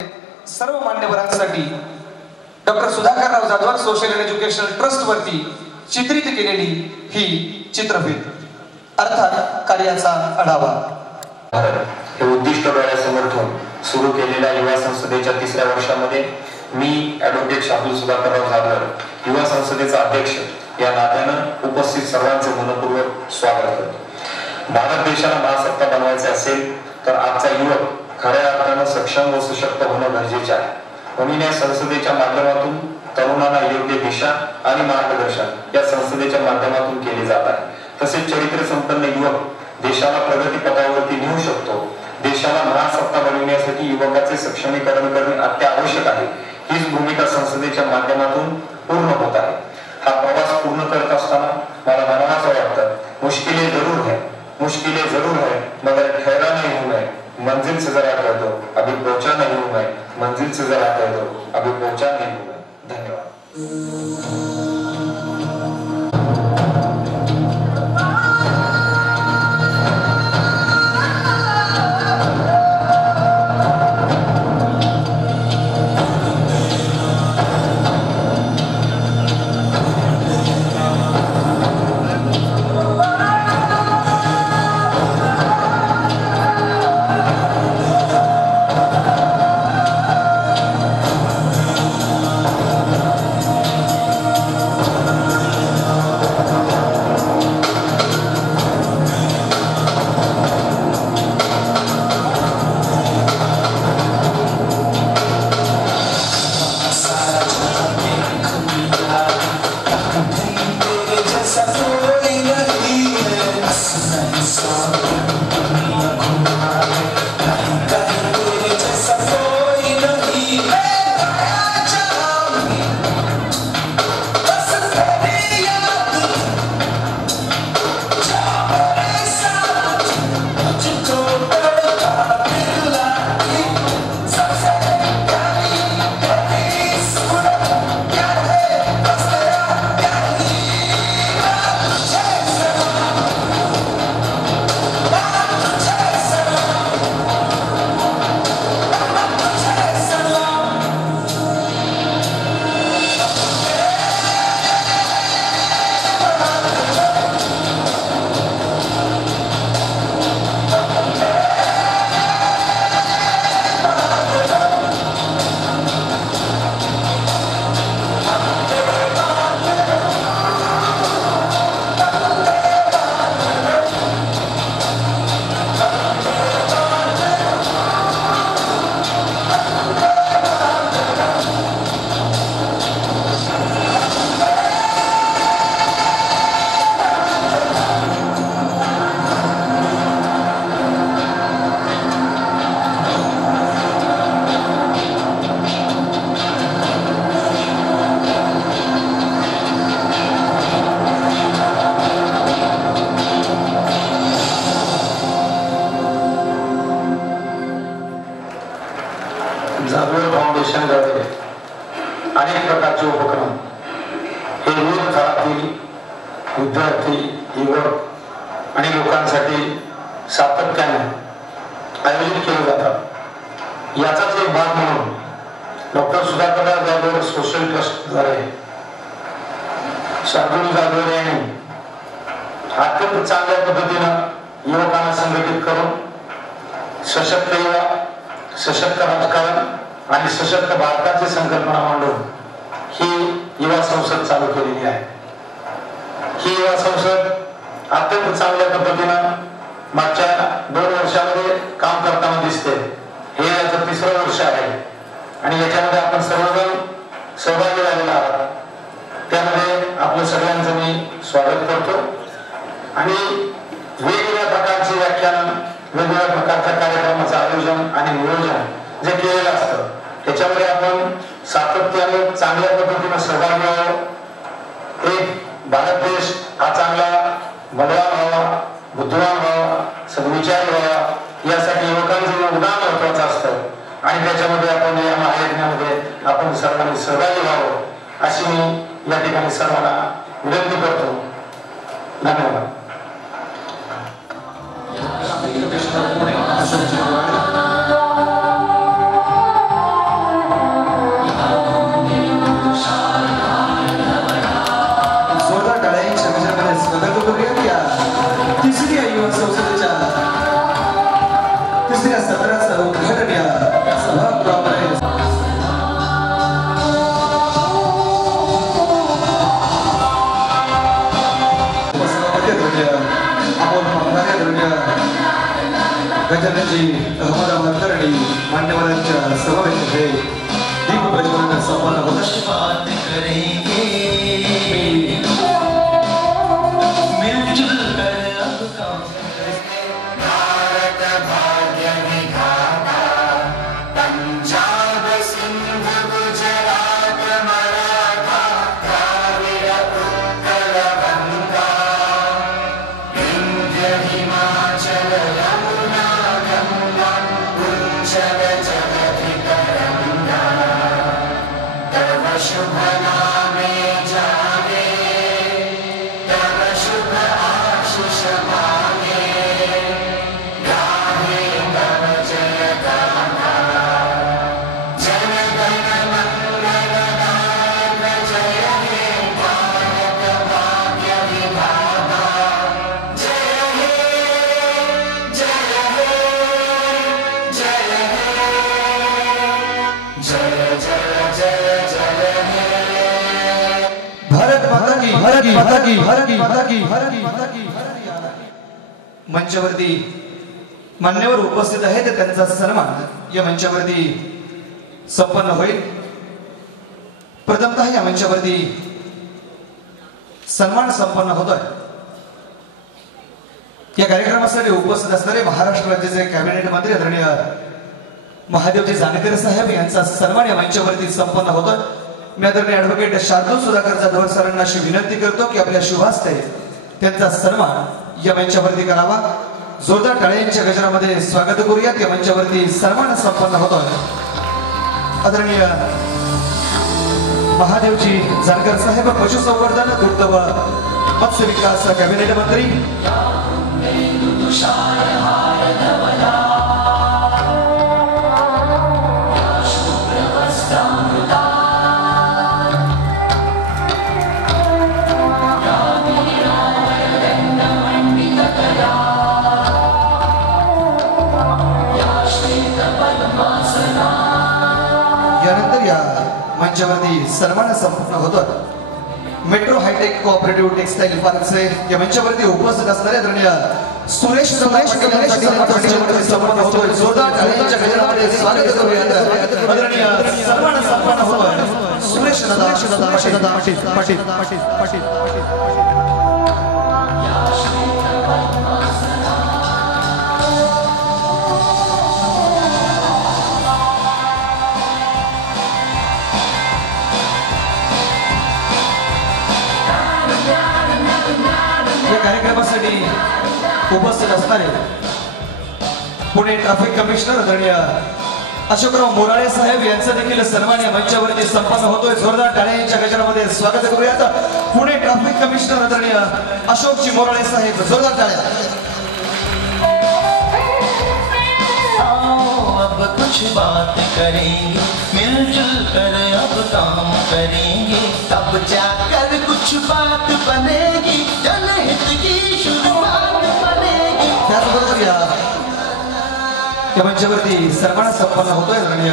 सर्व मान्यवरांसाठी doctor Sudhakarrao Jadhav social and educational trust वरती चित्रित केलेली ही चित्रफित अर्थात कार्याचा आढावा. हे उद्दिष्ट डोळ्यासमोर ठेवून सुरू केलेल्या युवा संसदेच्या 3ऱ्या वर्षामध्ये मी ॲडव्होकेट शार्दूल सुधाकरराव जाधव युवा संसदेचा अध्यक्ष या नात्यानं उपस्थित सर्वांचे मनपूर्वक स्वागत करतो. भारत देशाला महासत्ता बनवायचे असेल तर आजचा युवक खऱ्या अर्थानं सक्षम व सशक्त होणं गरजेचे आहे. म्हणून या संसदेच्या माध्यमातून तरुणांना योग्य दिशा आणि मार्गदर्शन या संसदेच्या माध्यमातून केले जात आहे. तसेच चरित्र संपन्न युवक देशाला प्रगती पथावरती नेऊ शकतो. देशाला महासत्ता बनविण्यासाठी युवकाचे सक्षमीकरण करणे अत्यावश्यक आहे. हीच भूमिका संसदेच्या माध्यमातून पूर्ण होत आहे. हा प्रवास पूर्ण करत असताना मला मनाचं वाटतं मुश्किलें जरूर है मगर ठहरा नहीं हूं मैं, मंजिल से जरा कह दो अभी पहुंचा नहीं हूं मैं, मंजिल से जरा कह दो अभी पहुंचा नहीं हूं मैं. धन्यवाद. अनेक प्रकारचे उपक्रम हे विविध थरातील विद्यार्थी युवक आणि लोकांसाठी सातत्याने आयोजित केले जातात. याचाच एक भाग म्हणून डॉक्टर सुधाकरराव जाधव सोशल ट्रस्टद्वारे शार्दूल जाधव यांनी अत्यंत चांगल्या पद्धतीनं युवकांना संघटित करून सशक्त युवा, सशक्त राजकारण आणि सशक्त भारताची संकल्पना मांडून ही युवा संसद चालू केलेली आहे. ही युवा संसद अत्यंत चांगल्या पद्धतीनं मागच्या 2 वर्षामध्ये काम करताना दिसते. हे याचं 3रं वर्ष आहे आणि याच्यामध्ये आपण सर्वजण सहभागी झालेला आहात. त्यामध्ये आपलं सगळ्यांचं मी स्वागत करतो आणि वेगवेगळ्या प्रकारचे व्याख्यान, वेगवेगळ्या प्रकारच्या कार्यक्रमाचं आयोजन आणि नियोजन जे केलेलं असतं त्याच्यामध्ये आपण सातत्याने चांगल्या पद्धतीने सहभागी व्हावं. एक भारत देश हा चांगला बलवान व्हावा, बुद्धिमान व्हावा, सद्विचारी व्हावा यासाठी युवकांचं योगदान महत्वाचं असतं आणि त्याच्यामध्ये आपण या महायज्ञामध्ये आपण सर्वांनी सहभागी व्हावं अशी मी या ठिकाणी सर्वांना विनंती करतो. धन्यवाद. गजाननजी अहमदाबादकर आणि मान्यवरांच्या सहभागाने दीप प्रज्वलन संपन्न होत मंचावरती मान्यवर उपस्थित आहेत त्यांचा सन्मान या मंचावरती संपन्न होईल। प्रथमतः या मंचावरती सन्मान संपन्न होतोय। या कार्यक्रमासाठी उपस्थित असणारे महाराष्ट्र राज्याचे कॅबिनेट मंत्री आदरणीय महादेवजी जानकर साहेब यांचा सन्मान या मंचावरती संपन्न होतोय। मी आदरणीय ॲडव्होकेट शार्दूल सुधाकर जाधव सरांना अशी विनंती करतो की आपल्या शुभास्ते त्यांचा सन्मान या मंचावरती करावा। जोरदार टाळ्यांच्या गजरामध्ये स्वागत करूयात। या मंचावरती सन्मान संपन्न होतोय। आदरणीय महादेवजी जानकर साहेब पशुसंवर्धन दुग्ध व मत्स्य विकास कॅबिनेट मंत्री मंचावरती सन्मान संपन्न होतोय। मेट्रो हायटेक कोऑपरेटिव्ह टेक्सटाईल पार्कचे या मंचावरती उपस्थित असणारे आदरणीय सुरेश संपन्न होतोय। जोरदार टाळ्यांच्या गजरामध्ये स्वागत करूयात। आदरणीय सन्मान संपन्न होतोय सुरेश पाटील। कार्यक्रमासाठी उपस्थित असणारे पुणे ट्रॅफिक कमिशनर आदरणीय अशोकराव मोराळे साहेब यांचा देखील सन्मान या मंचावरती संपन्न होतोय। जोरदार टाळ्यांच्या गजरामध्ये स्वागत करूयात। पुणे ट्रॅफिक कमिशनर आदरणीय अशोकजी मोराळे साहेब, जोरदार टाळ्या। अब कुछ बात करेंगे, मिलजुल कर अब काम करेंगे, तब जाकर कुछ बात बनेगी, जनहित की शुरुआत बनेगी। त्याचबरोबर या मंचावरती सन्मान संपन्न होतोय आदरणीय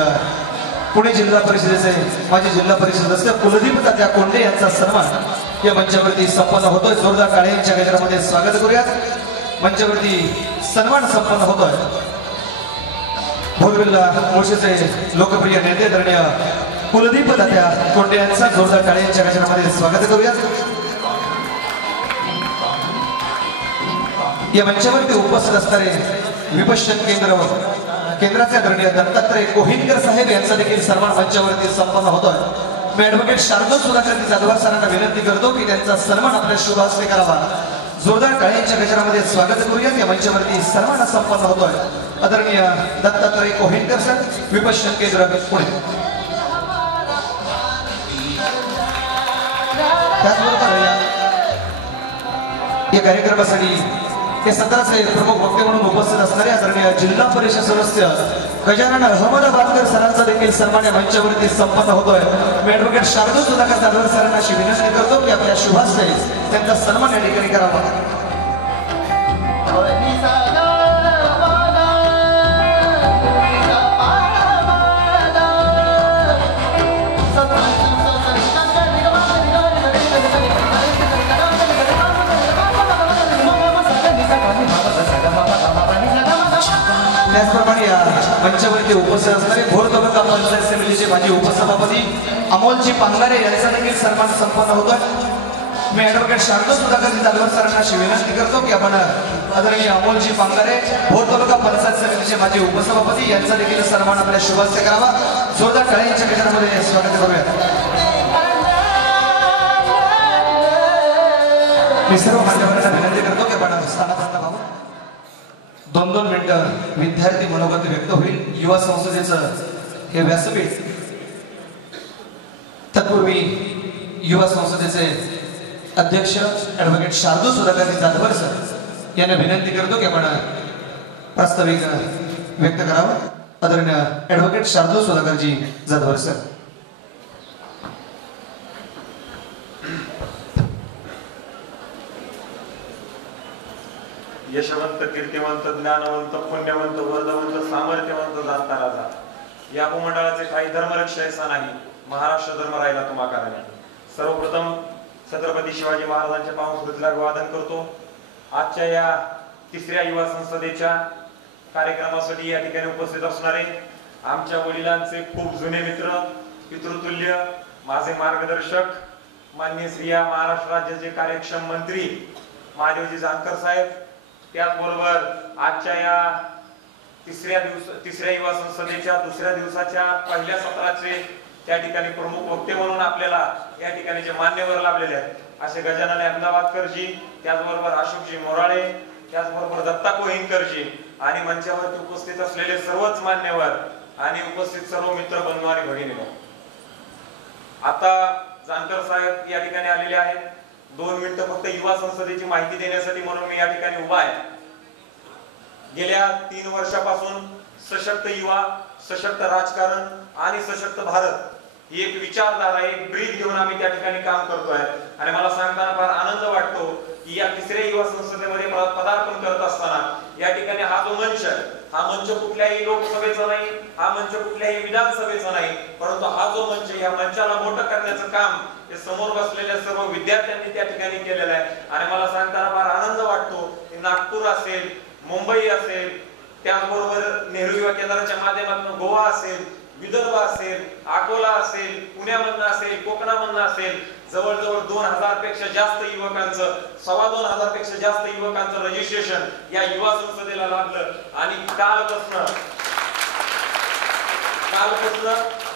पुणे जिल्हा परिषदेचे माजी जिल्हा परिषद सदस्य कुलदीप तात्या कोंडे यांचा सन्मान या मंचावरती संपन्न होतोय। जोरदार टाळ्यांच्या गजरामध्ये स्वागत करूयात। मंचावरती सन्मान संपन्न होतोय। भोरविल्ला मोर्चाचे लोकप्रिय नेते आदरणीय कुलदीप तात्या कोंडे यांचा जोरदार टाळ्यांच्या गजरामध्ये स्वागत करूयात। या मंचावरती उपस्थित असणारे विपश्यन केंद्राचे आदरणीय दत्तात्रय कोहिनकर साहेब यांचा देखील सन्मान मंचावरती संपन्न होतोय। मी ॲडव्होकेट शार्दूल सुधाकर जाधव सरांना विनंती करतो की त्यांचा सन्मान आपल्या शुभ हस्ते करावा। जोरदार टाळ्यांच्या गजरामध्ये स्वागत करूयात। या मंचावरती सन्मान संपन्न होतोय आदरणीय दत्तात्रय कोहिनकर सर, विपश्यन केंद्र पुणे। त्याचबरोबर या कार्यक्रमासाठी हे सत्राचे प्रमुख वक्ते म्हणून उपस्थित असणारे आदरणीय जिल्हा परिषद सदस्य गजानन अहमदाबादकर सरांचा देखील सन्मान या मंचावरती संपन्न होतोय। मी ॲडव्होकेट शार्दूल सुधाकर जाधव सरांना अशी विनंती करतो की आपल्या शुभ हस्ते त्यांचा सन्मान या ठिकाणी करावा। त्याचप्रमाणे या मंचावरती उपस्थित असणारे भोर तालुका पंचायत समितीचे माजी उपसभापती अमोलजी पांगारे यांचा देखील सन्मान संपन्न होतोय. मी ॲडव्होकेट शारदा सुधाकर जाधव सरांना अशी विनंती करतो की आपण आदरणीय अमोलजी पांगारे भोर तालुका पंचायत समितीचे माजी उपसभापती यांचा देखील सन्मान आपल्या शुभास्ते करावा. जोरदार टाळ्यांच्या गजरामध्ये स्वागत करूया. मी सर्व मान्यवरांना विनंती करतो की आपण स्थानापन्न व्हावं. 2-2 मिनिटं विद्यार्थी मनोगत व्यक्त होईल. युवा संसदेचं हे व्यासपीठ. तत्पूर्वी युवा संसदेचे अध्यक्ष ॲडव्होकेट शारदू सुधाकर जाधवर सर यांना विनंती करतो की आपण प्रास्ताविक व्यक्त करावं. आदरणीय ॲडव्होकेट शारदू सुधाकरजी जाधवर सर. यशवंत, कीर्तिवंत, ज्ञानवंत, पुण्यवंत, वर्धवंत, सामर्थ्यवंत, जाणता राजा या उपमंडळाचे काही धर्मरक्ष ऐसा नाही, महाराष्ट्र धर्म राहिला तुम्हा कारणे. सर्वप्रथम छत्रपती शिवाजी महाराजांच्या पावनस्मृतीला अभिवादन करतो. आजच्या या 3ऱ्या युवा संसदेच्या कार्यक्रमासाठी या ठिकाणी उपस्थित असणारे आमच्या वडिलांचे खूप जुने मित्र, पितृतुल्य, माझे मार्गदर्शक, माननीय श्री महाराष्ट्र राज्याचे कार्यक्षम मंत्री महादेवजी जानकर साहेब, त्याचबरोबर आजच्या या 3ऱ्या युवा संसदेच्या 2ऱ्या दिवसाच्या पहिल्या सत्राचे त्या ठिकाणी प्रमुख वक्ते म्हणून आपल्याला या ठिकाणी जे मान्यवर लाभलेले आहेत असे गजानन अहमदाबादकरजी, त्याचबरोबर अशोकजी मोराळे, त्याचबरोबर दत्ता कोहिनकरजी आणि मंचावरती उपस्थित असलेले सर्वच मान्यवर आणि उपस्थित सर्व मित्र बंधू आणि भगिनींनो, आता जानकर साहेब या ठिकाणी आलेले आहेत. 2 मिनिटं फक्त युवा संसदेची माहिती देण्यासाठी म्हणून मी या ठिकाणी उभा आहे. गेल्या 3 वर्षापासून सशक्त युवा, सशक्त राजकारण आणि सशक्त भारत ही एक विचारधारा, एक ब्रीद घेऊन आम्ही त्या ठिकाणी काम करतोय. आणि मला सांगताना फार आनंद वाटतो की या 3ऱ्या युवा संसदेमध्ये पदार्पण करत असताना या ठिकाणी हा जो मंच आहे, हा मंच कुठल्याही लोकसभेचा नाही, हा मंच कुठल्याही विधानसभेचा नाही, परंतु हा जो मंच, या मंचाला मोठं करण्याचं काम हे समोर बसलेल्या सर्व विद्यार्थ्यांनी त्या ठिकाणी केलेलं आहे. आणि मला सांगताना फार आनंद वाटतो की नागपूर असेल, मुंबई असेल, त्याचबरोबर नेहरू युवा केंद्राच्या माध्यमातून गोवा असेल, विदर्भ असेल, अकोला असेल, पुण्यामधनं असेल, कोकणामधनं असेल, जवळजवळ 2000 पेक्षा जास्त युवकांचं, 2,2500 पेक्षा जास्त युवकांचं रजिस्ट्रेशन या युवा संसदेला लाभलं. आणि कालपासून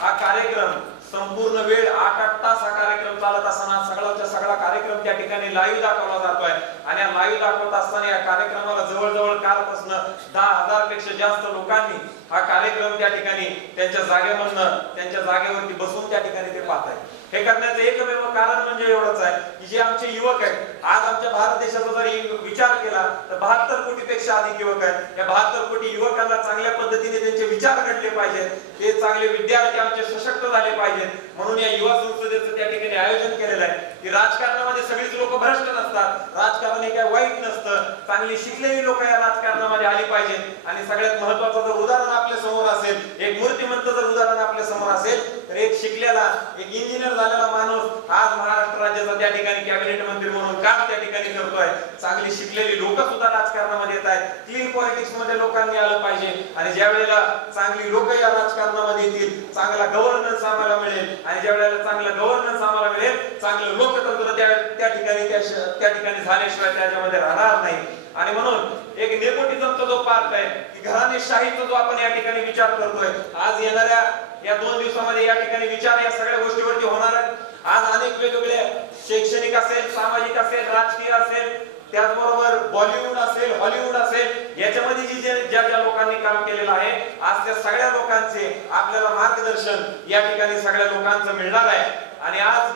हा कार्यक्रम संपूर्ण वेळ 8-8 तास हा कार्यक्रम चालत असताना सगळा कार्यक्रम त्या ठिकाणी लाईव्ह दाखवला जातोय. आणि लाईव्ह दाखवत असताना या कार्यक्रमाला जवळजवळ कालपासून 10,000 पेक्षा जास्त लोकांनी हा कार्यक्रम त्या ठिकाणी त्यांच्या जागेमधनं, त्यांच्या जागेवरती बसून त्या ठिकाणी ते पाहत आहेत. हे करण्याचं एकमेव कारण म्हणजे एवढंच आहे की जे आमचे युवक आहेत, आज आमच्या भारत देशाचा जर विचार केला तर 72 कोटीपेक्षा अधिक युवक आहेत. या 72 कोटी युवकांना चांगल्या पद्धतीने त्यांचे विचार घडले पाहिजेत, ते चांगले विद्यार्थी आमचे सशक्त झाले पाहिजेत. म्हणून या युवा संसदेचं त्या ठिकाणी आयोजन केलेलं आहे की राजकारणामध्ये सगळीच लोक भ्रष्ट नसतात, राजकारण हे काय वाईट नसतं, चांगली शिकलेली लोक या राजकारणामध्ये आली पाहिजेत. आणि सगळ्यात महत्वाचं जर उदाहरण आपल्या समोर असेल, एक मूर्तिमंत जर उदाहरण आपल्या समोर असेल तर एक शिकलेला, एक इंजिनियर झालेला माणूस आज महाराष्ट्र राज्याचा त्या ठिकाणी कॅबिनेट मंत्री म्हणून काम त्या ठिकाणी करतोय. चांगली शिकलेली लोक सुद्धा राजकारणामध्ये येत आहेत. क्लीन पॉलिटिक्स मध्ये लोकांनी आलं पाहिजे. आणि ज्या वेळेला चांगली लोक या राजकारणामध्ये येतील, चांगला गव्हर्नन्स आम्हाला मिळेल. आणि ज्या वेळेला चांगलं गव्हर्नन्स आम्हाला मिळेल, चांगलं लोकतंत्र त्या ठिकाणी झाल्याशिवाय त्याच्यामध्ये राहणार नाही. आणि म्हणून एक नेपोटिझमचा जो पार्ट आहे की घराणेशाहीचा जो आपण या ठिकाणी विचार करतोय, आज येणाऱ्या या 2 दिवसामध्ये या ठिकाणी विचार या सगळ्या गोष्टीवरती होणार आहेत. आज अनेक वेगवेगळे शैक्षणिक असेल, सामाजिक असेल, राजकीय असेल, त्याचबरोबर बॉलिवूड असेल, हॉलिवूड असेल, याच्यामध्ये ज्या लोकांनी काम केलेलं आहे, आज त्या सगळ्या लोकांचे आपल्याला मार्गदर्शन या ठिकाणी सगळ्या लोकांचं मिळणार आहे. आणि आज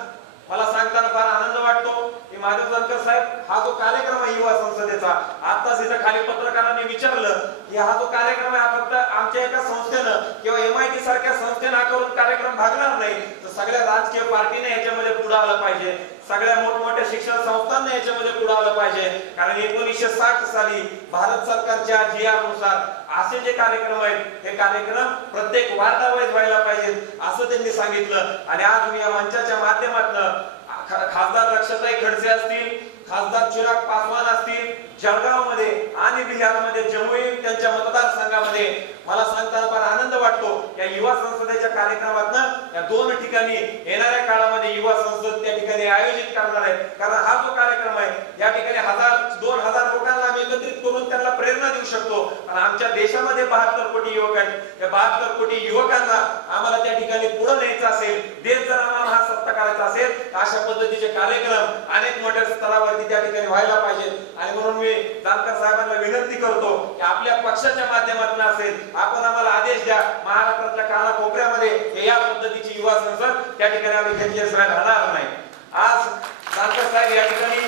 मला सांगताना फार आनंद वाटतो की महादेव जानकर साहेब, हा जो कार्यक्रम आहे युवा संसदेचा, आताच इथं खाली पत्रकारांनी विचारलं की हा जो कार्यक्रम आहे हा फक्त आमच्या एका संस्थेनं किंवा MIT सारख्या संस्थेनं करून कार्यक्रम भागणार नाही, तर सगळ्या राजकीय पार्टीने याच्यामध्ये पुढे आलं पाहिजे, सगळ्या मोठमोठ्या शिक्षण संस्थांना याच्यामध्ये पुढे आलं पाहिजे. कारण 1960 साली भारत सरकारच्या GR नुसार असे जे कार्यक्रम आहेत हे कार्यक्रम प्रत्येक वार्डावाईज व्हायला पाहिजेत असं त्यांनी सांगितलं. आणि आज मी या मंचाच्या माध्यमातून खासदार रक्षाताई खडसे असतील, खासदार चिराग पासवान असतील जळगावमध्ये आणि बिहारमध्ये जमुई त्यांच्या मतदारसंघामध्ये मला सांगताना फार आनंद वाटतो या युवा संसदेच्या कार्यक्रमातनं या दोन ठिकाणी येणाऱ्या काळामध्ये युवा संसद त्या ठिकाणी आयोजित करणार आहे. कारण हा जो कार्यक्रम आहे या ठिकाणी 1000-2000 लोकांना आम्ही एकत्रित करून त्यांना प्रेरणा देऊ शकतो. आणि आमच्या देशामध्ये 72 कोटी युवक आहेत. या 72 कोटी युवकांना आम्हाला त्या ठिकाणी पुढे न्यायचं असेल, देश जर आम्हाला हा सत्ता करायचा असेल तर अशा पद्धतीचे कार्यक्रम अनेक मोठ्या स्तरावरती त्या ठिकाणी व्हायला पाहिजेत. आणि म्हणून मी जानकर साहेबांना विनंती करतो की आपल्या पक्षाच्या माध्यमातून असेल आपण आम्हाला आदेश द्या. महाराष्ट्रातल्या कानाकोपऱ्यामध्ये या पद्धतीची युवा संसद त्या ठिकाणी आम्ही घेतल्याशिवाय राहणार नाही. आज जानकर साहेब या ठिकाणी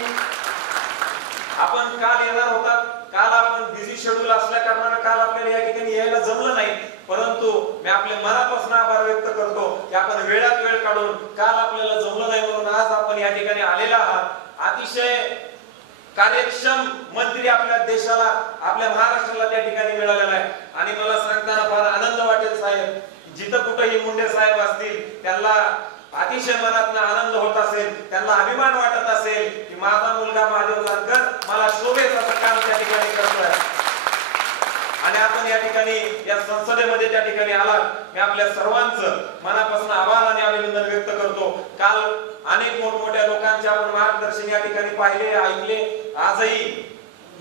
आपण काल येणार होतात. काल आपण बिझी शेड्यूल असल्या कारणाने काल आपल्याला या ठिकाणी यायला जमलं नाही. परंतु मी आपल्या मनापासून आभार व्यक्त करतो की आपण वेळात वेळ काढून काल आपल्याला जमलं नाही म्हणून आज आपण या ठिकाणी आलेला आहात. अतिशय कार्यक्षम मंत्री आपल्या देशाला आपल्या महाराष्ट्राला त्या ठिकाणी मिळालेला आहे. आणि मला सांगताना फार आनंद वाटेल साहेब, जिथं कुठेही मुंडे साहेब असतील त्यांना अतिशय मनातनं आनंद होत असेल, त्यांना अभिमान वाटत असेल की माझा मुलगा महादेव जानकर मला शोभेच असं काम त्या ठिकाणी करतोय. आणि आपण या ठिकाणी या संसदेमध्ये त्या ठिकाणी आलात. मी आपल्या सर्वांचं मनापासून आभार आणि अभिनंदन व्यक्त करतो. काल अनेक मोठमोठ्या लोकांचे आपण मार्गदर्शन या ठिकाणी पाहिले, ऐकले. आजही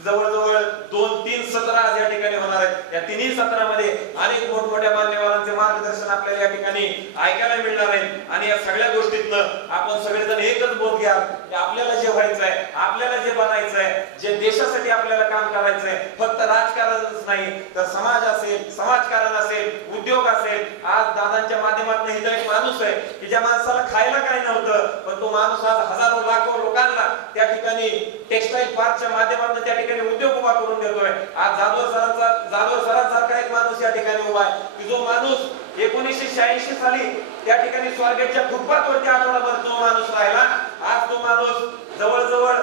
जवळजवळ 2-3 सत्र आज या ठिकाणी होणार आहेत. या तिन्ही सत्रामध्ये अनेक मोठमोठ्या मान्यवरांचे मार्गदर्शन आपल्याला या ठिकाणी ऐकायला मिळणार आहे. आणि या सगळ्या गोष्टीतनं आपण सगळेजण एकच बोध घ्या की आपल्याला जे व्हायचं आहे, आपल्याला जे बनायचं आहे, जे देशासाठी आपल्याला काम करायचं आहे, फक्त राजकारणच नाही तर समाज असेल, समाजकारण असेल, उद्योग असेल. आज दादांच्या माध्यमातून इथं एक माणूस आहे की ज्या माणसाला खायला काय नव्हतं पण तो माणूस आज हजारो लाखो लोकांना त्या ठिकाणी टेक्सटाईल पार्कच्या माध्यमातून त्या ठिकाणी उद्योग उभा करून देतोय. आज जाधव सरांसारखा एक माणूस या ठिकाणी उभा आहे की जो माणूस 1986 साली त्या ठिकाणी स्वारगेटच्या फुटपाथवरती आठवडाभर जो माणूस राहिला, आज तो माणूस जवळजवळ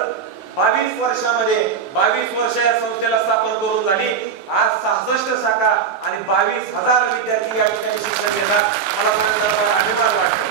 22 वर्षामध्ये 22 वर्ष या संस्थेला स्थापन करून झाली. आज 66 शाखा आणि 22,000 विद्यार्थी या ठिकाणी शिक्षण घेतात. मला अभिमान वाटतो.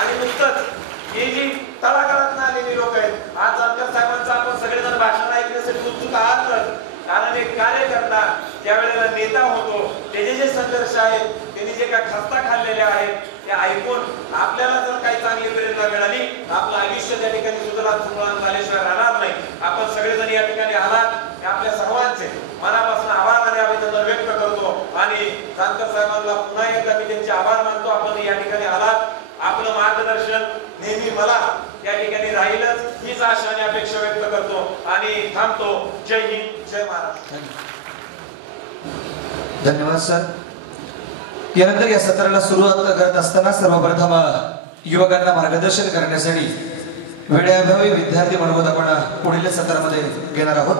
आणि नुसतंच ही जी तळागाळातून आलेली लोक आहेत, आज जानकर साहेबांचं आपण सगळेजण भाषण ऐकण्यासाठी उत्सुक आहातच. कारण एक कार्यकर्ता ज्या वेळेला नेता होतो त्याचे जे संघर्ष आहेत, त्यांनी जे काही खस्ता खाल्लेले आहेत ते ऐकून आपल्याला जर काही चांगली प्रेरणा मिळाली तर आपलं आयुष्य त्या ठिकाणी सुधारण झाल्याशिवाय राहणार नाही. आपण सगळेजण या ठिकाणी आलात, आपल्या सर्वांचे मनापासून आभार आणि अभिनंदन व्यक्त करतो. आणि जानकर साहेबांना पुन्हा एकदा मी त्यांचे आभार मानतो. आपण या ठिकाणी आलात, आपलं मार्गदर्शन नेहमी मला या ठिकाणी राहीलच हीच आशा आणि अपेक्षा व्यक्त करतो आणि थांबतो. जय हिंद, जय महाराष्ट्र. धन्यवाद सर. यानंतर या सत्राला सुरुवात करत असताना सर्वप्रथम युवकांना मार्गदर्शन करण्यासाठी वेळाअभावी विद्यार्थी मनोगत आपण पुढील सत्रामध्ये घेणार आहोत.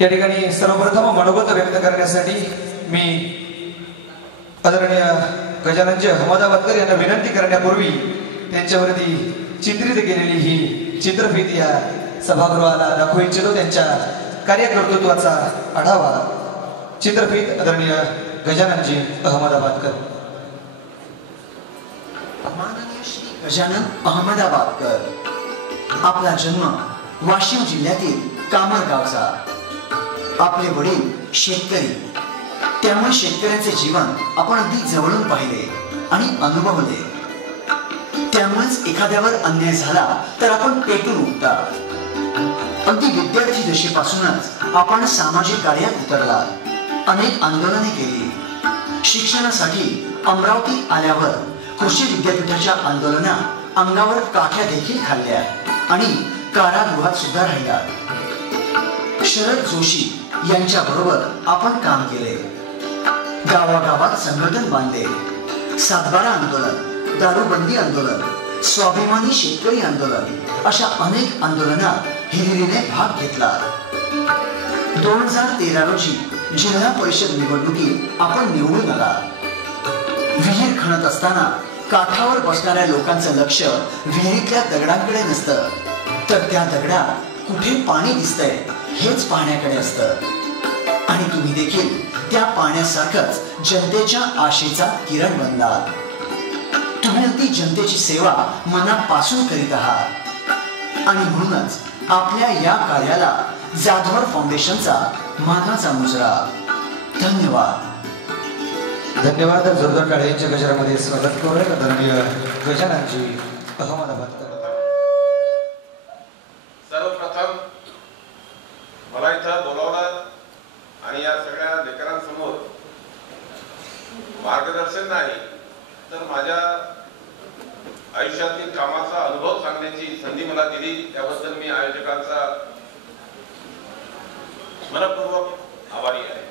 या ठिकाणी सर्वप्रथम मनोगत व्यक्त करण्यासाठी मी आदरणीय गजाननजी अहमदाबादकर यांना विनंती करण्यापूर्वी त्यांच्यावरती चित्रित केलेली ही चित्रफित या सभागृहाला दाखवू इच्छितो. त्यांच्या कार्यकर्तृत्वाचा आढावा चित्रफित आदरणीय गजाननजी अहमदाबादकर. माननीय श्री गजानन अहमदाबादकर. आपला जन्म वाशिम जिल्ह्यातील कामर गावचा. आपले वडील शेतकरी, त्यामुळे शेतकऱ्यांचे जीवन आपण अगदी जवळून पाहिले आणि अनुभवले. त्यामुळेच एखाद्यावर अन्याय झाला तर आपण पेटून उठतात. अगदी विद्यार्थी दशेपासूनच आपण सामाजिक कार्यात उतरला, अनेक आंदोलने केली. शिक्षणासाठी अमरावतीत आल्यावर कृषी विद्यापीठाच्या आंदोलनात अंगावर काठ्या देखील खाल्ल्या आणि कारागृहात सुद्धा राहिला. शरद जोशी यांच्या बरोबर आपण काम केले. गावागावात संघटन बांधले. सातबारा आंदोलन, दारूबंदी आंदोलन, स्वाभिमानी शेतकरी आंदोलन अशा अनेक आंदोलनात हिरिरीने भाग घेतला. 2013 रोजी जिल्हा परिषद निवडणुकीत आपण निवडून आला. विहीर खणत असताना काठावर बसणाऱ्या लोकांचं लक्ष विहिरीतल्या दगडांकडे नसतं, तर त्या दगडात कुठे पाणी दिसतंय हेच पाहण्याकडे असतं. आणि तुम्ही देखील त्या पाण्यासारखंच जनतेच्या आशेचा किरण बनलात. तुम्ही अगदी जनतेची सेवा मनापासून करीत आहात. आणि म्हणूनच आपल्या या कार्याला जाधवर फाउंडेशनचा मानाचा मुजरा. धन्यवाद. धन्यवाद. जोरदार टाळ्यांच्या गजरामध्ये स्वागत करूया आदरणीय गजाननजी अहमदाबाद. सर्वप्रथम मला इथं बोलावलं आणि या सगळ्या लेकरांसमोर मार्गदर्शन नाही तर माझ्या आयुष्यातील कामाचा अनुभव सांगण्याची संधी मला दिली त्याबद्दल मी आयोजकांचा मनपूर्वक आभारी आहे.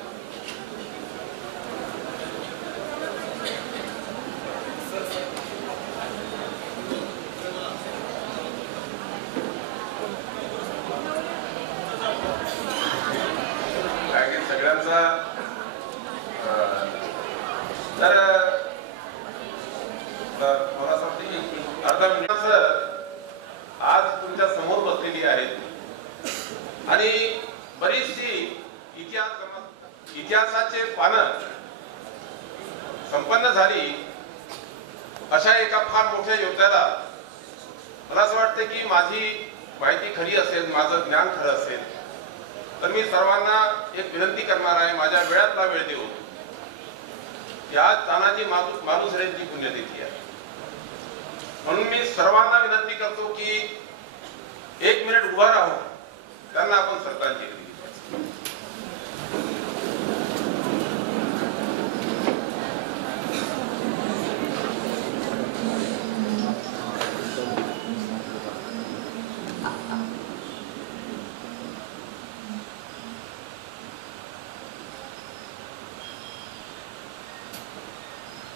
सगळ्यांचा तर मला सांगते की अर्धा मिनिटाचं आज तुमच्या समोर बसलेली आहेत आणि बरीचशी इतिहासाचे पानं संपन्न झाली अशा एका फार मोठ्या योद्ध्याला मला असं वाटतं की माझी माहिती खरी असेल, माझं ज्ञान खरं असेल तर मी सर्वांना एक विनंती करणार आहे, माझ्या वेळातला वेळ देऊन या तानाजी मालुसरेंची पुण्यतिथी आहे म्हणून मी सर्वांना विनंती करतो की 1 मिनिट उभा राहू त्यांना आपण श्रद्धांजली दिली.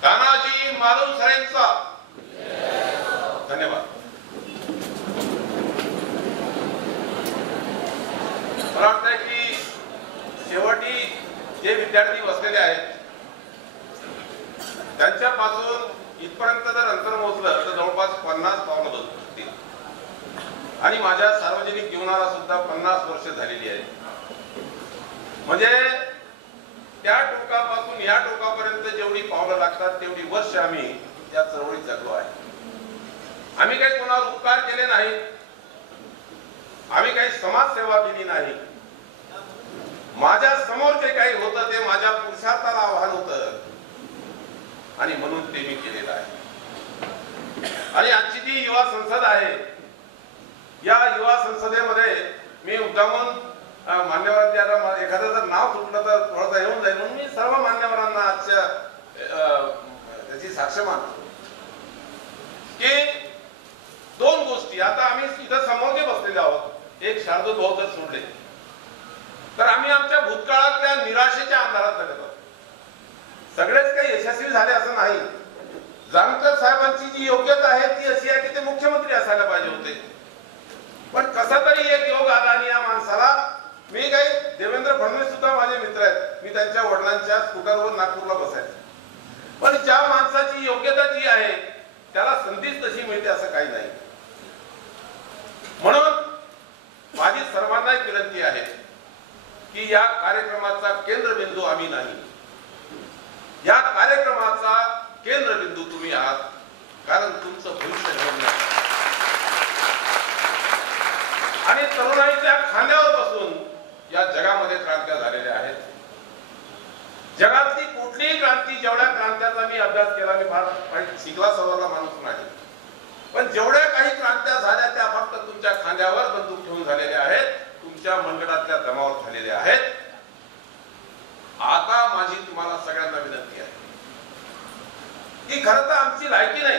तानाजी मालुसरेंचा धन्यवाद. मला वाटतंय की शेवटी जे विद्यार्थी बसलेले आहेत त्यांच्यापासून इथपर्यंत जर अंतर मोजलं तर जवळपास 50 पावलं बसतील आणि माझ्या सार्वजनिक जीवनाला सुद्धा 50 वर्ष झालेली आहेत. म्हणजे त्या टोकापासून या टोकापर्यंत जेवढी पावलं लागतात तेवढी वर्ष आम्ही त्या चळवळीत जगलो आहे. आम्ही काही कोणावर उपकार केले नाही, आम्ही काही समाजसेवा केली नाही. माझ्या समोर जे काही होतं ते माझ्या पुरुषार्थाला आव्हान होतं आणि म्हणून ते मी केलेलं आहे. आणि आजची जी युवा संसद आहे या युवा संसदेमध्ये मी मुद्दामून मान्यवरांचे आता एखादं जर नाव सुटलं तर थोडंसं येऊन जाईल म्हणून मी सर्व मान्यवरांना आजच्या त्याची साक्ष मानतो की 2 गोष्टी. आता आम्ही इथं समोर जे बसलेले आहोत एक शार्दूल भाऊ जर सोडले तर आम्ही आमच्या भूतकाळातल्या निराशेच्या अंधारात जगत आहोत. सगळेच काही यशस्वी झाले असं नाही. जानकर साहेबांची जी योग्यता आहे ती अशी आहे की ते मुख्यमंत्री असायला पाहिजे होते पण कसा तरी एक योग आला आणि या माणसाला मी काही देवेंद्र फडणवीस सुद्धा माझे मित्र आहेत, मी त्यांच्या वडिलांच्या स्कूटरवर नागपूरला बसायचो पण ज्या माणसाची योग्यता जी आहे त्याला संधीच तशी मिळते असं काही नाही. म्हणून माझी सर्वांना एक विनंती आहे की या कार्यक्रमाचा केंद्रबिंदू आम्ही नाही, या कार्यक्रमाचा केंद्रबिंदू तुम्ही आहात कारण तुमचं भविष्य घडवलं आणि तरुणाईच्या खांद्यावर बसून या जगामध्ये क्रांत्या झालेल्या आहेत. जगातली कुठलीही क्रांती जेवढ्या क्रांत्याचा मी अभ्यास केला मी फार शिकला सवरला माणूस नाही पण जेवढ्या काही क्रांत्या झाल्या त्या फक्त तुमच्या खांद्यावर बंदूक ठेवून झालेल्या आहेत, तुमच्या मनगटातल्या दमावर झालेल्या आहेत. आता माझी तुम्हाला सगळ्यांना विनंती आहे की खरं तर आमची लायकी नाही,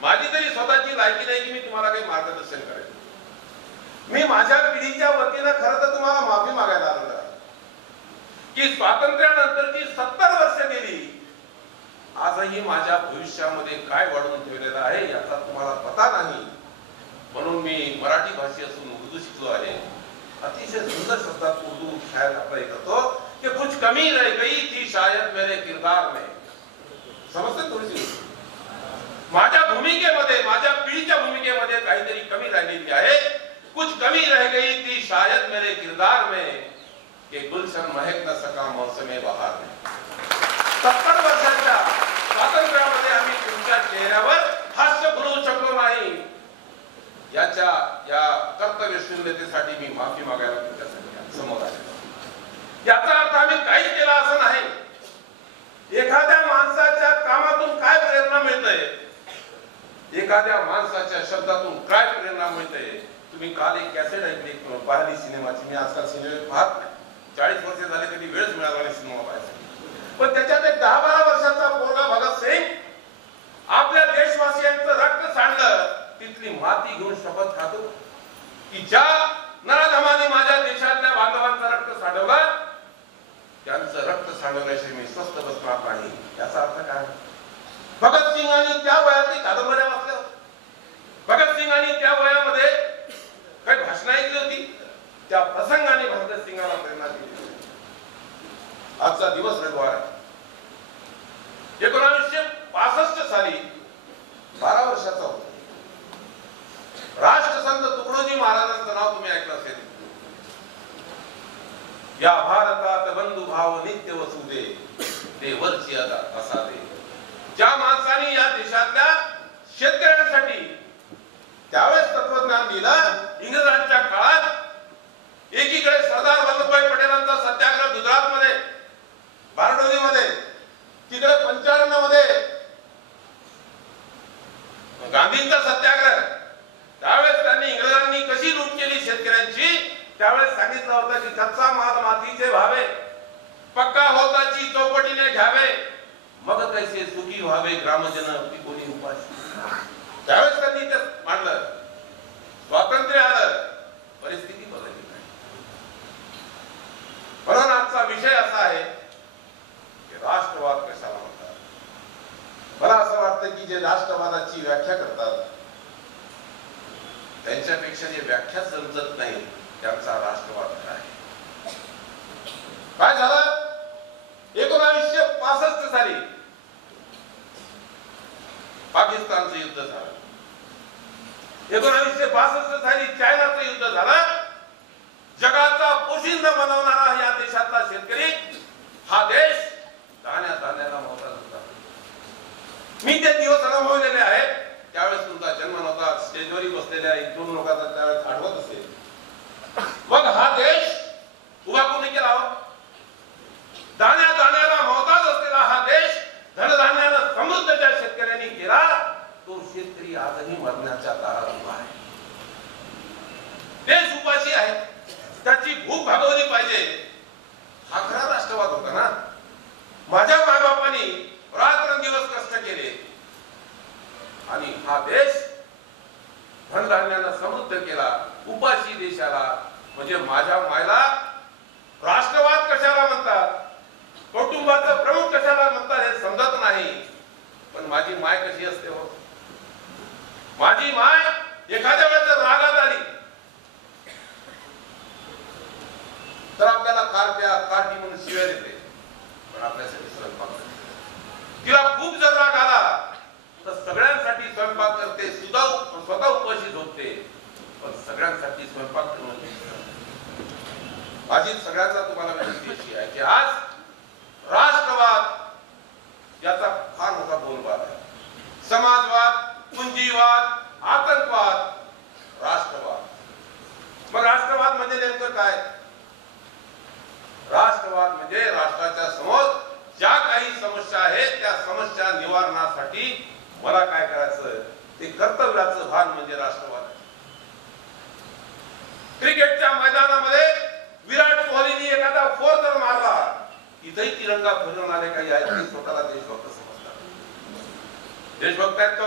माझी तरी स्वतःची लायकी नाही की मी तुम्हाला काही मार्गदर्शन करेन. मी माझ्या पिढीच्या वतीनं खरं तर तुम्हाला माफी मागायला आलेलो आहे की स्वातंत्र्यानंतरची 70 वर्ष गेली, आजही माझ्या भविष्यामध्ये काय वाढवून ठेवलेलं आहे याचा तुम्हाला पता नाही. म्हणून मी मराठी भाषी असून उर्दू शिकलो आहे. अतिशय सुंदर शब्दात उर्दू शायर अप्लाई करतो कि कुछ कमी रह गई थी शायद मेरे किरदार में. समजते थोडीशी माझ्या भूमिकेमध्ये माझ्या पिढीच्या भूमिकेमध्ये काहीतरी कमी राहिलेली आहे. कुछ कमी रह गई थी शायद मेरे किरदार में कि गुलशन महक न सका मौसमे बहार में. 70 वर्षाच्या स्वातंत्र्यामध्ये आम्ही तुमच्या चेहऱ्यावर हास्य फुलवू शकलो नाही. या कर्तव्यशून्यतेसाठी मी माफी मागायला तुमच्यासाठी समोर आले. याचा अर्थ आम्ही काहीच केला असं नाही. एखाद्या माणसाच्या कामातून काय प्रेरणा मिळते, एखाद्या माणसाच्या शब्दातून काय प्रेरणा मिळते. तुम्ही काल एक कॅसेट ऐकली पाहिली सिनेमाची. मी आजकाल सिनेमे पाहत नाही, 40 वर्ष झाले, कधी वेळच मिळाला नाही सिनेमा पाहायचा. पण त्याच्यात एक 10-12 वर्षाचा पोरगा भगतसिंग आपल्या देशवासियांचं रक्त सांडलं, तिथली माती घेऊन शपथ खातो की ज्या नराधमाने माझ्या देशातल्या बांधवांचं रक्त सांडवलं, त्यांचं रक्त सांडवण्याशी मी स्वस्थ बसणार नाही. याचा अर्थ काय? भगतसिंगांनी त्या वयातली कादंबऱ्या वाचल्या होत्या. भगतसिंगांनी त्या वयामध्ये काही भाषणं ऐकली होती. त्या प्रसंगाने भगतसिंगाला प्रेरणा दिली. आजचा दिवस रविवार आहे. 1965 साली 12 वर्षाचा होता. राष्ट्रसंत तुकडोजी महाराजांचं नाव तुम्ही ऐकलं असेल. या भारतात बंधुभाव नित्य वसुदे, देवरची असा दे. ज्या माणसाने या देशातल्या शेतकऱ्यांसाठी त्यावेळेस तत्वज्ञान दिलं, इंग्रजांच्या काळात एकीकडे सरदार वल्लभभाई पटेलांचा सत्याग्रह गुजरातमध्ये बारडोलीमध्ये, तिकडे 95 मध्ये गांधींचा सत्याग्रह. त्यावेळेस त्यांनी इंग्रजांनी कशी लूट केली शेतकऱ्यांची, त्यावेळेस सांगितलं होतं की कच्चा माल मातीचे व्हावे, पक्का होताची चौकटीने घ्यावे, मग कैसे सुखी व्हावे ग्रामजन पिकोनी उपाशी. त्यावेळेस त्यांनी ते मांडलं. स्वातंत्र्य आलं, परिस्थिती बदलली नाही. म्हणून आजचा विषय असा आहे की राष्ट्रवाद कशाला म्हणतात. मला असं वाटतं की जे राष्ट्रवादाची व्याख्या करतात त्यांच्यापेक्षा जे व्याख्या समजत नाही त्यांचा राष्ट्रवाद काय. काय झालं? 1965 साली पाकिस्तानचं युद्ध झालं. 1962 साली चायनाचं युद्ध झालं. जगाचा पोशिंदा बनवणारा या देशातला शेतकरी, हा देश दाण्या दाण्याला मोहताज होता. मी ते दिवस अनुभवलेले आहेत. त्यावेळेस तुमचा जन्म नव्हता. स्टेजवरही बसलेल्या 1-2 लोकांचा त्यावेळेस आठवत असेल. मग हा देश उभा कोणी केला? दाण्या दाण्याला मोहताज असलेला हा देश धनधान्यानं समृद्ध ज्या शेतकऱ्यांनी केला, तो शेतकरी आजही मरण्याच्या दारात उभा आहे. देश उपाशी आहे, त्याची भूक भागवली पाहिजे. हा खरा राष्ट्रवाद होता ना. माझ्या मायबापांनी रात्रंदिवस कष्ट केले आणि हा देश धनधान्यानं समृद्ध केला. उपाशी देशाला म्हणजे माझ्या मायला राष्ट्रवाद कशाला म्हणतात, कुटुंबाचं प्रमुख कशाला म्हणतात हे समजत नाही. पण माझी माय कशी असते हो? माझी माय एखाद्या वेळेस रागात आली तर आपल्याला कार्टी म्हणून शिव्या देते, पण आपल्यासाठी स्वयंपाक करते. तिला खूप जर राग आला तर सगळ्यांसाठी स्वयंपाक करते, स्वतः उपाशी झोपते, पण सगळ्यांसाठी स्वयंपाक करून. माझी सगळ्यांचा तुम्हाला विनंती अशी आहे की आज राष्ट्रवाद याचा फार मोठा बोलबाला आहे. समाजवाद, पुंजीवाद, आतंकवाद, राष्ट्रवाद. मग राष्ट्रवाद म्हणजे नेमकं काय? राष्ट्रवाद म्हणजे राष्ट्राच्या समोर ज्या काही समस्या आहेत त्या समस्या निवारणासाठी मला काय करायचं ते कर्तव्याचं भान म्हणजे राष्ट्रवाद. क्रिकेटच्या मैदानामध्ये विराट कोहलीने एखादा 4 जर मारला, इथेही तिरंगा फिरवणारे काही आहेत ते स्वतःला देशभक्त समजतात. देशभक्त आहेत तो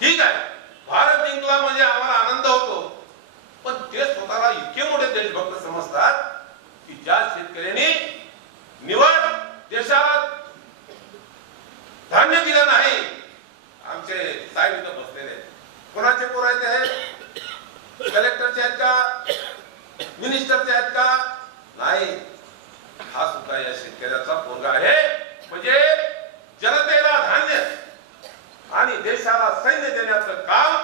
ठीक आहे, भारत जिंकला म्हणजे आम्हाला आनंद होतो, पण ते स्वतःला इतके मोठे देशभक्त समजतात की ज्या शेतकऱ्यांनी निवड देशाला धान्य दिलं नाही. आमचे साहेब इथं बसलेले कोणाचे पोर आहेत? ते कलेक्टरचे आहेत का, मिनिस्टरचे आहेत का? नाही, हा सुद्धा या शेतकऱ्याचा पोरगा आहे. म्हणजे जनतेला धान्य आणि देशाला सैन्य देण्याचं काम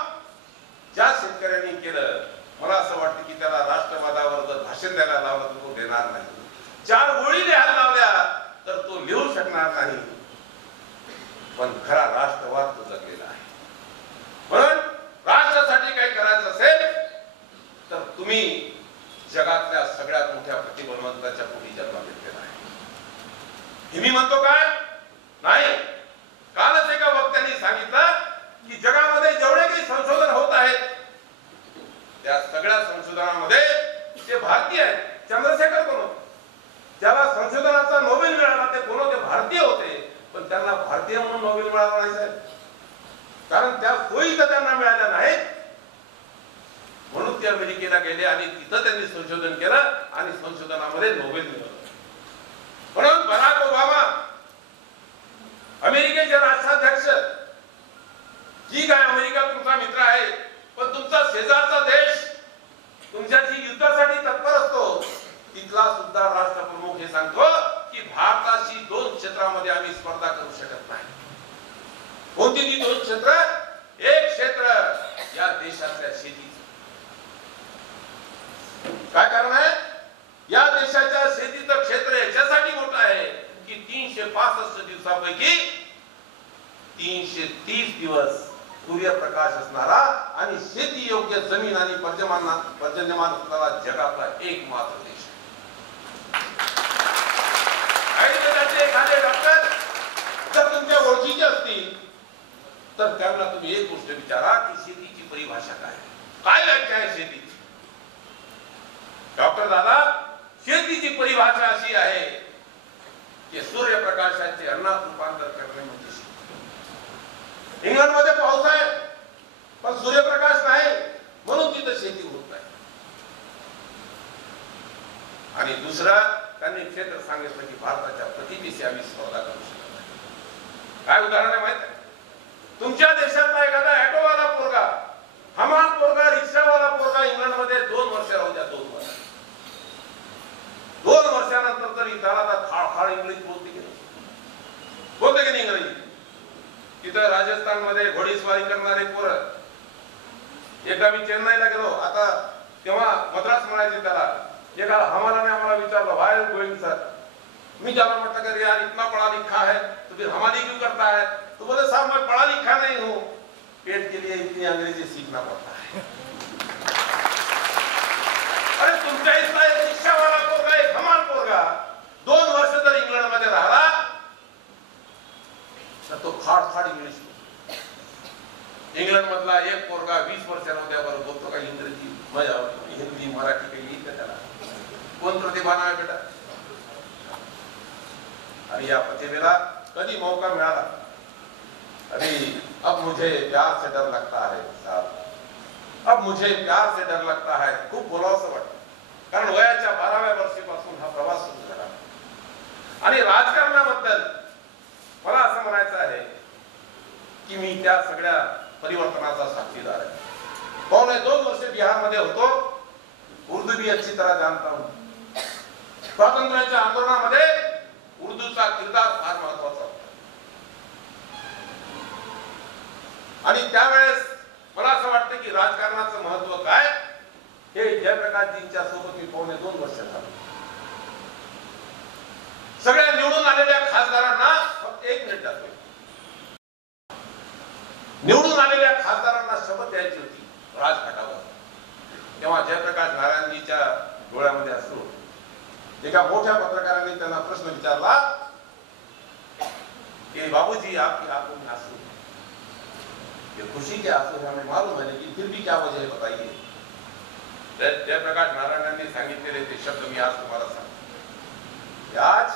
ज्या शेतकऱ्यांनी केलं, मला असं वाटतं की त्याला राष्ट्रवादावर जर भाषण द्यायला लावलं तर तो देणार नाही. 4 ओळी लिहायला लावल्या तर तो लिहू शकणार नाही. पण खरा राष्ट्रवाद तो जगलेला आहे. म्हणून राष्ट्रासाठी काही करायचं असेल कारण त्या सोयी तर त्यांना मिळाल्या नाहीत. म्हणून ते अमेरिकेला गेले आणि तिथं त्यांनी संशोधन केलं आणि संशोधनामध्ये नोबेल मिळवलं. म्हणून बराक ओबामा अमेरिकेचे राष्ट्राध्यक्ष, ठीक आहे अमेरिका तुमचा मित्र आहे, पण तुमचा शेजारचा देश तुमच्याशी युद्धासाठी तत्पर असतो, तिथला सुद्धा राष्ट्रप्रमुख हे सांगतो की भारताशी 2 क्षेत्रामध्ये आम्ही स्पर्धा करू शकत नाही. कोणती ती 2 क्षेत्र? एक क्षेत्र या देशातल्या शेतीचं. काय कारण आहे? या देशाच्या शेतीचं क्षेत्र याच्यासाठी मोठं आहे की 365 दिवसापैकी 330 दिवस सूर्यप्रकाश असणारा आणि शेती योग्य जमीन आणि पर्जन्यमान असणारा जगातला एकमात्र देश. एखादे डॉक्टर जर तुमच्या ओळखीचे असतील तर त्यांना तुम्ही एक गोष्ट विचारा की शेतीची परिभाषा काय व्याख्या आहे शेतीची? डॉक्टर दादा, शेतीची परिभाषा अशी आहे की सूर्यप्रकाशाचे अन्नात रूपांतर करणे म्हणजे शेती. इंग्लंडमध्ये पाऊस आहे पण सूर्यप्रकाश नाही, म्हणून तिथं शेती होत नाही. आणि दुसरा त्यांनी क्षेत्र सांगितलं की भारताच्या प्रतिमेशी आम्ही स्पर्धा करू शकत नाही. काय उदाहरण आहे माहित आहे? तुमच्या देशातला एखादा ऑटोवाला पोरगा, हमाल पोरगा, रिक्षावाला पोरगा इंग्लंडमध्ये 2 वर्ष राहू द्या, 2 वर्ष. 2 वर्षानंतर तरी त्याला थाळ इंग्लिश बोलते की नाही इंग्रजी? तिथं राजस्थानमध्ये घोडेस्वारी करणारे पोरं, एकदा मी चेन्नईला गेलो, आता तेव्हा मद्रास म्हणायचे त्याला, एका हमालाने आम्हाला विचारलं व्हाय गोइंग सर. मी त्याला म्हटलं कि यार इतना पढ़ा लिखा है तो फिर हमारी क्यों करता है? तो बोले साहब मैं पढ़ा लिखा नहीं हूँ, पेट के लिए इतनी अंग्रेजी सीखना पड़ता है. अरे तुमच्या इथला एक रिक्षावाला पोरगा, एक हमाल पोरगा 2 वर्ष जर इंग्लंड मध्ये राहिला तर तो फाड इंग्लिश. इंग्लंड मधला एक पोरगा 20 वर्ष राहूद्यावर बोलतो का इंग्रजी, हिंदी, मराठी काही येत त्याला? कोण प्रतिभान आहे बेटा? आणि या प्रतिभेला कधी मौका मिळाला अभी अब मुझे प्यार से डर लगता है साहब, अब मुझे प्यार से डर लगता है. खूप बोलावंसं वाटतं, कारण वयाच्या 12व्या वर्षीपासून हा प्रवास सुरू झाला. आणि राजकारणाबद्दल मला असं म्हणायचं आहे की मी त्या सगळ्या परिवर्तनाचा साक्षीदार आहे. 2 वर्ष बिहारमध्ये होतो, उर्दू भी अच्छी तरह जानता हूं. स्वातंत्र्याच्या आंदोलनामध्ये उर्दूचा किरदार फार महत्वाचा होता. आणि त्यावेळेस मला असं वाटतं की राजकारणाचं महत्व काय हे जयप्रकाशजींच्या सोबत मी 2.5 वर्ष झालो. सगळ्या निवडून आलेल्या खासदारांना फक्त 1 मिनिट दाखवेल. निवडून आलेल्या खासदारांना शपथ द्यायची होती राजघाटावर. तेव्हा जयप्रकाश नारायणजीच्या डोळ्यामध्ये असतो. एका मोठ्या पत्रकारांनी त्यांना प्रश्न विचारला कि बाबूजी आपकी आंखों में आंसू, ये खुशी के आंसू हमें मालूम है, लेकिन फिर भी क्या वजह है बताइए. जयप्रकाश नारायणजी सांगितलेले ते शब्द मी आज तुम्हाला सांगतो. आज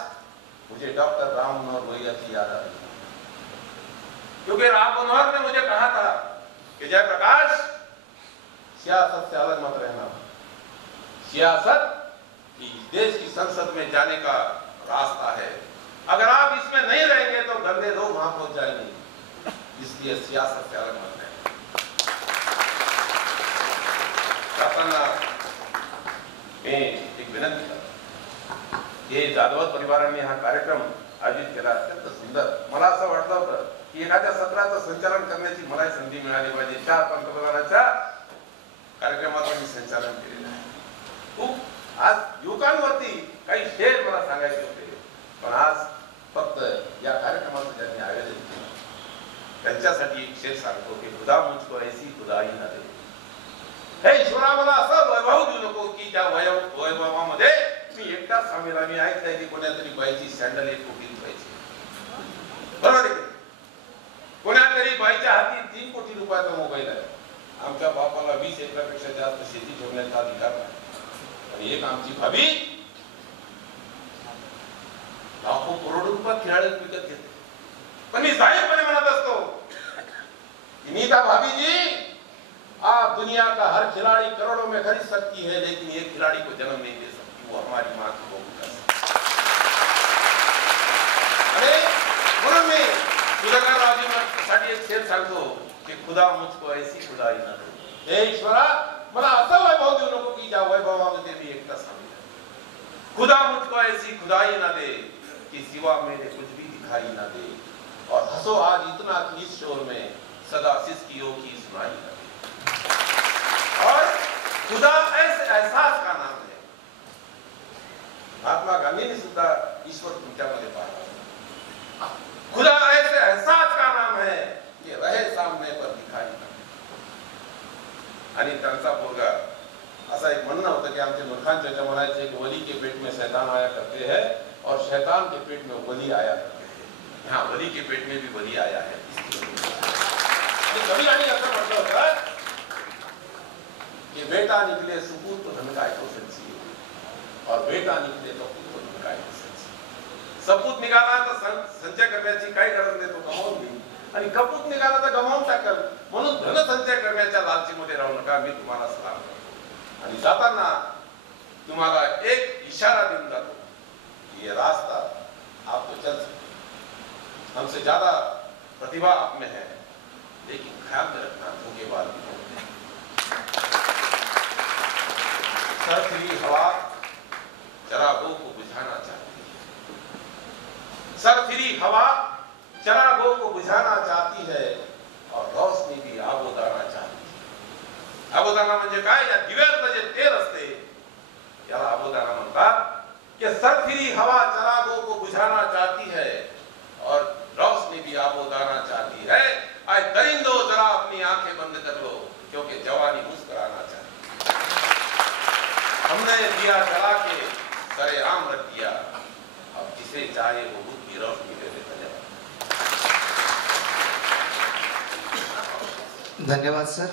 मुझे डॉक्टर राम मनोहर लोहिया की याद आ रही है, क्योंकि राम मनोहर ने मुझे कहा था कि जयप्रकाश सियासत से अलग मत रहना. सियासत देश की संसद में जाने का रास्ता है, अगर आप इसमें नहीं रहेंगे तो गंदे लोग वहां पहुंच जाएंगे, इसलिए सियासत से अलग मत रहें. एक विनंती करतो, हे जाधव परिवारांनी हा कार्यक्रम आयोजित केला, अत्यंत सुंदर. मला असं वाटलं होतं की एखाद्या सत्राचं संचालन करण्याची मला संधी मिळाली पाहिजे. 4 पंतप्रधानांच्या कार्यक्रमाचं मी संचालन केलेलं आहे. खूप आज युवकांवरती काही शेर मला सांगायचे होते, पण आज फक्त या कार्यक्रमाचं ज्यांनी आयोजन केलं त्यांच्यासाठी एक शेर सांगतो की खुदा मुझको ऐसी खुदाई न दे. हे ईश्वरा मला असं वैभव देऊ नको की ज्या वैभवामध्ये मी एकटा सामील. मी ऐकलंय की कोणातरी बाईची सॅन्डल 1 कोटी रुपयाची, बरोबर आहे? कोणातरी बाईच्या हाती 3 कोटी रुपयाचा मोबाईल आहे. आमच्या बापाला 20 एकरापेक्षा जास्त शेती ठेवण्याचा अधिकार नाही. आणि एक आमची भाभी लाखो करोडो रुपयात खेळाडू विकत घेते. पण मी जाहीरपणे म्हणत असतो नीता भाभी जी, आप दुनिया का हर खिलाड़ी करोड़ों में खरीद सकती है, लेकिन एक खिलाड़ी को जन्म नहीं दे सकती, वो हमारी माँ की बहू का। अरे म्हणून मी सुधाकर रावजींसाठी एक शेर सांगतो की खुदा मुझको ऐसी खुदाई न दे, हे ईश्वरा मला असं वैभव देऊ नको की ज्या वैभवामध्ये मी एकटा सामील आहे। खुदा मुझको ऐसी खुदाई न दे कि सिवा मेरे कुछ भी दिखाई न दे, और हंसो आज इतना कि इस शोर में सदा सिसकियों की सुनाई न दे। और खुदा ऐसे एहसास का नाम है। महात्मा गांधी ने सुद्धा ईश्वर तुमच्यामध्ये पाहिला। खुदा ऐसे एहसास का नाम है, ये रहे सामने पर दिखाई न दे। आणि त्यांचा पोरगा असा एक म्हणणं होतं की आमचे मूर्खांचे जे म्हणायचे की वली के पेट में शैतान आया करते हैं और शैतान के पेट में वली आया करते हैं। यहाँ वली के पेट में भी वली आया है। कभी रानी ऐसा म्हटलं होतं कि बेटा निकले सुपूत तो धनकाय को सच्ची, और बेटा निकले तो पुत्र धनकाय को सच्ची। सपूत निघाला तर संचय करण्याची काही गरज नाही, तो गमावून घेईल, आणि कपूत निघाला तर गमावून टाकल। म्हणून धन संचय करण्याच्या लालचीमध्ये राहू नका, मी तुम्हाला सलाह करतो। आणि जाताना तुम्हाला एक इशारा देऊन जातो, ये रास्ता आप तो चल सकते, हमसे ज्यादा प्रतिभा आप में है, लेकिन ख्याल में रखना धोखेबाज नहीं होते। सरसरी हवा चरागों को बुझाना चाहती है, सरसरी हवा चरागों को बुझाना चाहती है, और रोशनी भी आबोदाना चाहती है। आबोदाना म्हणजे काय? या दिव्यातलं जे तेल असते याला आबोदाना म्हणतात। कि सरसरी हवा चरागों को बुझाना चाहती है और रोशनी भी आबोदाना चाहती है। आए दरिंदो जरा अपनी आंखें बंद कर लो, क्योंकि जवानी मुस्कुराना चाहती है। हमने दिया जला के सरेआम रख दिया, अब जिसे चाहे वो बुद्ध की रोशनी दे दे। धन्यवाद सर।